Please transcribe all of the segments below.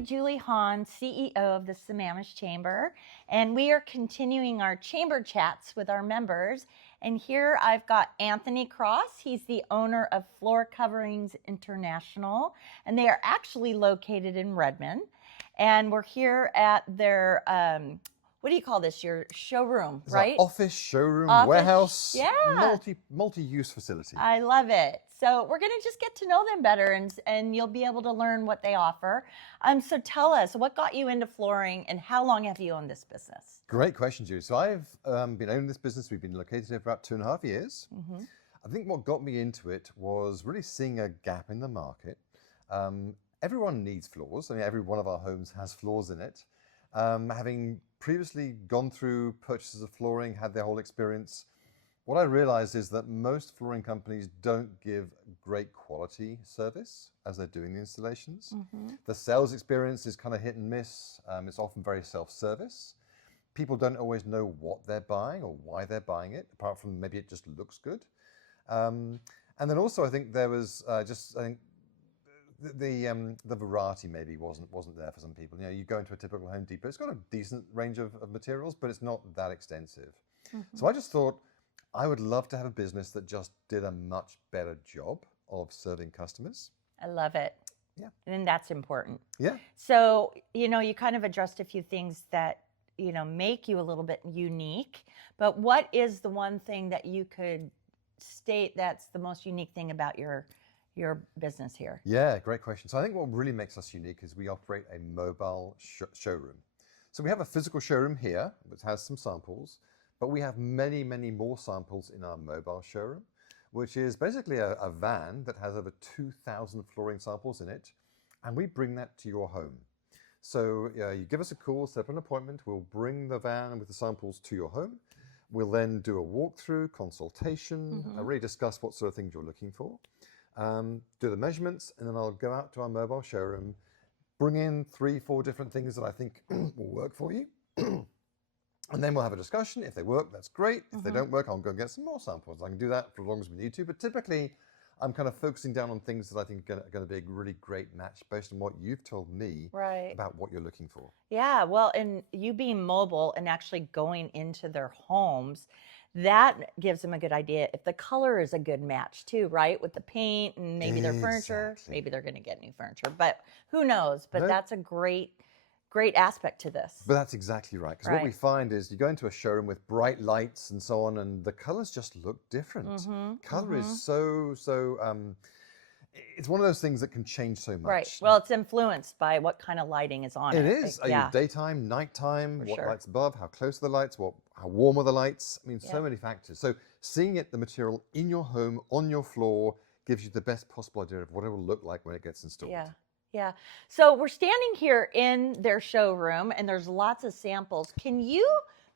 everybody. Julie Honn, CEO of the Sammamish Chamber, and we are continuing our chamber chats with our members. And here I've got Anthony Cross. He's the owner of Floor Coverings International, and they are actually located in Redmond. And we're here at their, what do you call this? Your showroom, It's right? An office, showroom, Office, warehouse, yeah. multi-use facility. I love it. So we're going to just get to know them better, and you'll be able to learn what they offer. So tell us, what got you into flooring, and how long have you owned this business? Great question, Julie. So I've been owning this business. We've been located here for about 2.5 years. Mm-hmm. I think what got me into it was really seeing a gap in the market. Everyone needs floors. I mean, every one of our homes has floors in it. Having previously gone through purchases of flooring, had their whole experience, what I realized is that most flooring companies don't give great quality service as they're doing the installations. Mm-hmm. The sales experience is kind of hit and miss. It's often very self-service. People don't always know what they're buying or why they're buying it, apart from maybe it just looks good. And then also I think there was the variety maybe wasn't there for some people. You know, you go into a typical Home Depot, it's got a decent range of materials, but it's not that extensive. Mm-hmm. So I just thought I would love to have a business that just did a much better job of serving customers. I love it. Yeah. And that's important. Yeah. So, you kind of addressed a few things that, make you a little bit unique, but what is the one thing that you could state that's the most unique thing about your business here? Yeah, great question. So I think what really makes us unique is we operate a mobile showroom. So we have a physical showroom here, which has some samples, but we have many, many more samples in our mobile showroom, which is basically a van that has over 2,000 flooring samples in it, and we bring that to your home. So you give us a call, set up an appointment, we'll bring the van with the samples to your home. We'll then do a walkthrough, consultation, Mm-hmm. really discuss what sort of things you're looking for. Do the measurements, and then I'll go out to our mobile showroom, bring in 3-4 different things that I think will work for you. And then we'll have a discussion. If they work, that's great. If they don't work, I'll go get some more samples. I can do that for as long as we need to. But typically, I'm kind of focusing down on things that I think are going to be a really great match based on what you've told me about what you're looking for. Yeah, well, and you being mobile and actually going into their homes, that gives them a good idea if the color is a good match too, right? With the paint and maybe their furniture, maybe they're going to get new furniture, but who knows? But that's a great aspect to this. But that's exactly right, because what we find is you go into a showroom with bright lights and so on, and the colors just look different. Mm-hmm. Color is so it's one of those things that can change so much. Right. Well, it's influenced by what kind of lighting is on it. It is. Are you daytime, nighttime, what lights above, how close are the lights, how warm are the lights? I mean, so many factors. So seeing the material in your home, on your floor, gives you the best possible idea of what it will look like when it gets installed. Yeah. Yeah. So we're standing here in their showroom, and there's lots of samples. Can you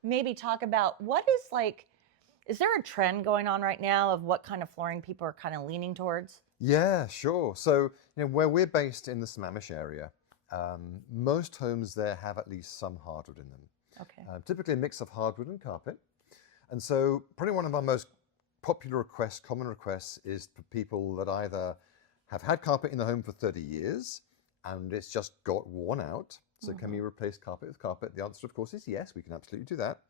maybe talk about is there a trend going on right now of what kind of flooring people are kind of leaning towards? Yeah, sure. So, where we're based in the Sammamish area, most homes there have at least some hardwood in them. Okay. Typically a mix of hardwood and carpet. And so probably one of our most popular requests, common requests, is for people that either have had carpet in the home for 30 years and it's just got worn out. So can we replace carpet with carpet? The answer, of course, is yes, we can absolutely do that.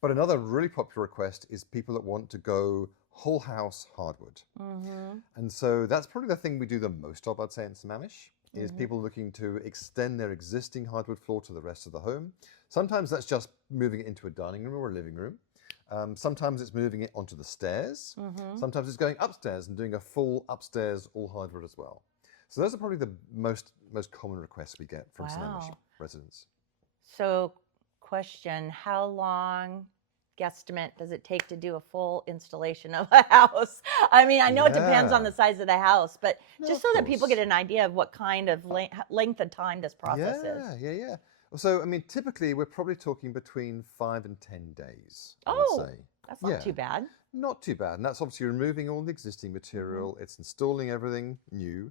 But another really popular request is people that want to go whole house hardwood. Mm-hmm. And so that's probably the thing we do the most of, I'd say, in Sammamish, is people looking to extend their existing hardwood floor to the rest of the home. Sometimes that's just moving it into a dining room or a living room. Sometimes it's moving it onto the stairs. Sometimes it's going upstairs and doing a full upstairs all hardwood as well. So those are probably the most common requests we get from Sammamish residents. So question, how long guesstimate does it take to do a full installation of a house? I mean, I know it depends on the size of the house, but just so that people get an idea of what kind of length of time this process is. Yeah. So, I mean, typically we're probably talking between 5 and 10 days, I would say. That's not too bad. Not too bad. And that's obviously removing all the existing material. It's installing everything new.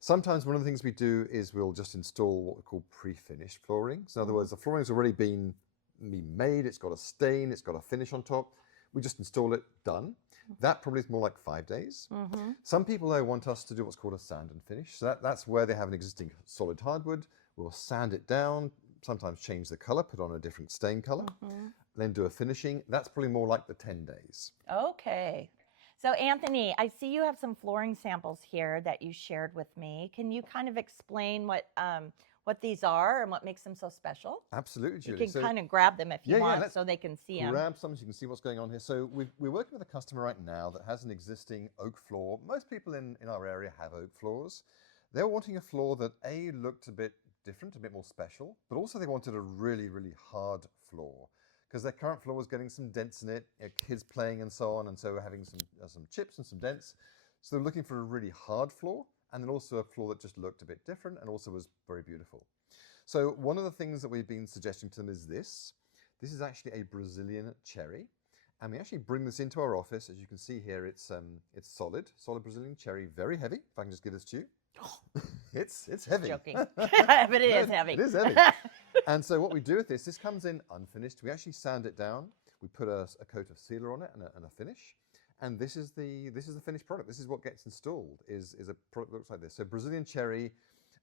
Sometimes one of the things we do is we'll just install what we call pre-finished flooring. So in other words, the flooring's already been made, it's got a stain, it's got a finish on top. We just install it, done. That probably is more like 5 days. Mm-hmm. Some people, though, want us to do what's called a sand and finish. So that's where they have an existing solid hardwood. We'll sand it down, sometimes change the color, put on a different stain color, then do a finishing. That's probably more like the 10 days. Okay. So Anthony, I see you have some flooring samples here that you shared with me. Can you kind of explain what these are and what makes them so special? Absolutely, Julie. You can kind of grab them if you want let's so they can see them. grab some so you can see what's going on here. So we're working with a customer right now that has an existing oak floor. Most people in our area have oak floors. They were wanting a floor that looked a bit different, a bit more special, but also they wanted a really, really hard floor because their current floor was getting some dents in it, kids playing and so on, and so we're having some chips and some dents. So they're looking for a really hard floor, and then also a floor that just looked a bit different and also was very beautiful. So one of the things that we've been suggesting to them is this. This is actually a Brazilian cherry, and we actually bring this into our office. As you can see here, it's solid Brazilian cherry, very heavy. If I can just give this to you. It's heavy. Joking. But it is heavy. It is heavy. And so what we do with this comes in unfinished. We actually sand it down. We put a coat of sealer on it and a finish. And this is the finished product. This is what gets installed, is a product that looks like this. So Brazilian cherry,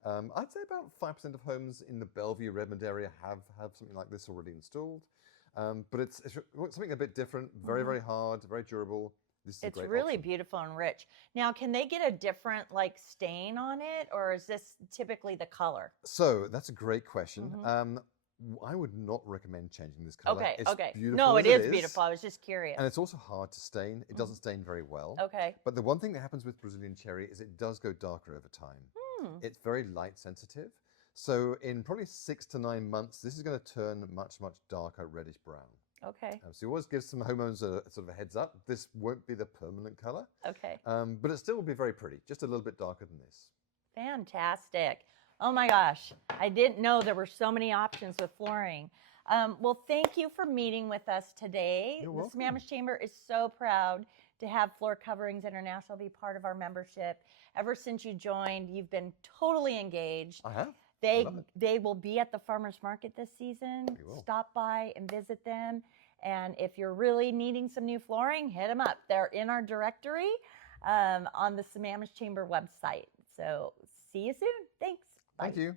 I'd say about 5% of homes in the Bellevue, Redmond area have something like this already installed. But it's something a bit different, very, very hard, very durable. This is it's a great really option. beautiful and rich. Now, can they get a different stain on it, or is this typically the color? So that's a great question. I would not recommend changing this color. Okay, It's okay. beautiful No, as it is beautiful. I was just curious. And it's also hard to stain. It doesn't stain very well. Okay. But the one thing that happens with Brazilian cherry is it does go darker over time. It's very light sensitive. So in probably 6 to 9 months, this is going to turn much, much darker, reddish brown. Okay. So you always give some homeowners a sort of a heads up. This won't be the permanent color. Okay. But it still will be very pretty, just a little bit darker than this. Fantastic. Oh my gosh. I didn't know there were so many options with flooring. Well, thank you for meeting with us today. You're the welcome. Sammamish Chamber is so proud to have Floor Coverings International be part of our membership. Ever since you joined, you've been totally engaged. I have. They will be at the farmers market this season. We will. Stop by and visit them. And if you're really needing some new flooring, hit them up. They're in our directory on the Sammamish Chamber website. So see you soon. Thanks. Bye. Thank you.